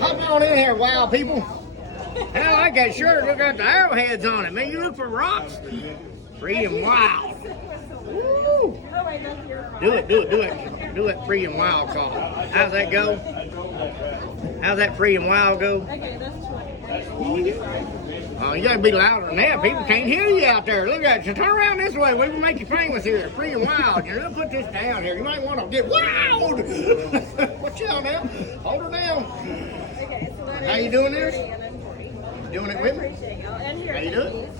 Hop on in here, wild people. I like that shirt. Look at the arrowheads on it, man. You look for rocks. Free and wild. Woo. Do it. Free and wild call. How's that go? How's that free and wild go? Okay, that's 20. Oh, you gotta be louder than that. People can't hear you out there. Look at you. Turn around this way. We will make you famous here. Free and wild. You're gonna put this down here. You might want to get wild. Watch out now. Hold her down. Okay, so that How you doing there? And then 40. Doing it with me? Appreciate y'all. And here, How you doing?